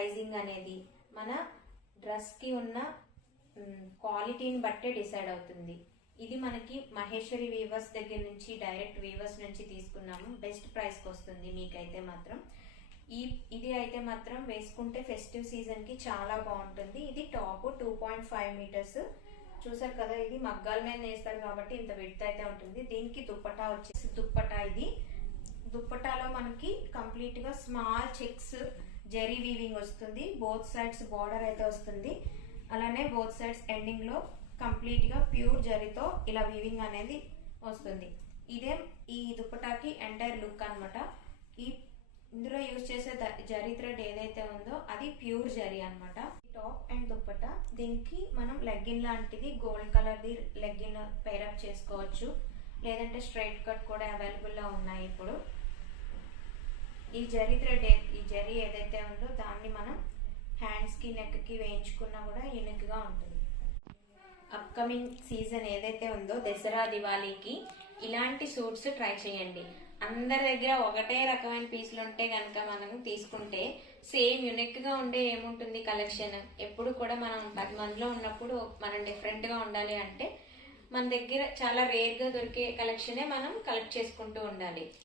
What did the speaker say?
Pricing అనేది మన డ్రెస్కి ఉన్న క్వాలిటీని బట్టే డిసైడ్ అవుతుంది. ఇది మనకి మహేశ్వరి వీవర్స్ దగ్గర నుంచి డైరెక్ట్ వీవర్స్ నుంచి తీసుకున్నాము. బెస్ట్ ప్రైస్కి వస్తుంది మీకైతే మాత్రం. ఇది అయితే మాత్రం వేసుకుంటే ఫెస్టివ్ సీజన్కి చాలా బాగుంటుంది. ఇది టాప్ 2.5 మీటర్స్ చూసారు కదా. ఇది మగ్గాల మీద వేస్తారు కాబట్టి ఇంత విడ్త్ అయితే ఉంటుంది. దీనికి దుప్పటా వచ్చేసి ఇది దుప్పటాలో మనకి కంప్లీట్ గా స్మాల్ చెక్స్ జరీ వీవింగ్ వస్తుంది. బోత్ సైడ్స్ బార్డర్ అయితే వస్తుంది. అలానే బోత్ సైడ్స్ ఎండింగ్ లో కంప్లీట్ గా ప్యూర్ జరీతో ఇలా వీవింగ్ అనేది వస్తుంది. ఇదే ఈ దుప్పటాకి ఎంటైర్ లుక్ అనమాట. ఇందులో యూజ్ చేసే జరీ థ్రెడ్ ఏదైతే ఉందో అది ప్యూర్ జరీ అనమాట. టాప్ అండ్ దుప్పటా దీనికి మనం లెగ్గిన్ లాంటిది gold colour the legging pair up చేసుకోవచ్చు. లేదంటే స్ట్రైట్ కట్ కూడా అవైలబుల్ గా ఉన్నాయి ఇప్పుడు. ఈ జరీ థ్రెడ్ ఈ జరీ ఏదైతే ఉందో దాన్ని మనం హ్యాండ్స్ కి నెక్ కి వేయించుకున్నా కూడా యూనిక్ గా ఉంటుంది. అప్కమింగ్ సీజన్ ఏదైతే ఉందో దసరా దివాళీకి ఇలాంటి సూట్స్ ట్రై చేయండి. అందరి దగ్గర ఒకటే రకమైన పీసులు ఉంటే కనుక మనం తీసుకుంటే సేమ్ యూనిక్ గా ఉండే ఏముంటుంది కలెక్షన్. ఎప్పుడు కూడా మనం 10 మందిలో ఉన్నప్పుడు మనం డిఫరెంట్ గా ఉండాలి అంటే మన దగ్గర చాలా రేర్ గా దొరికే కలెక్షనే మనం కలెక్ట్ చేసుకుంటూ ఉండాలి.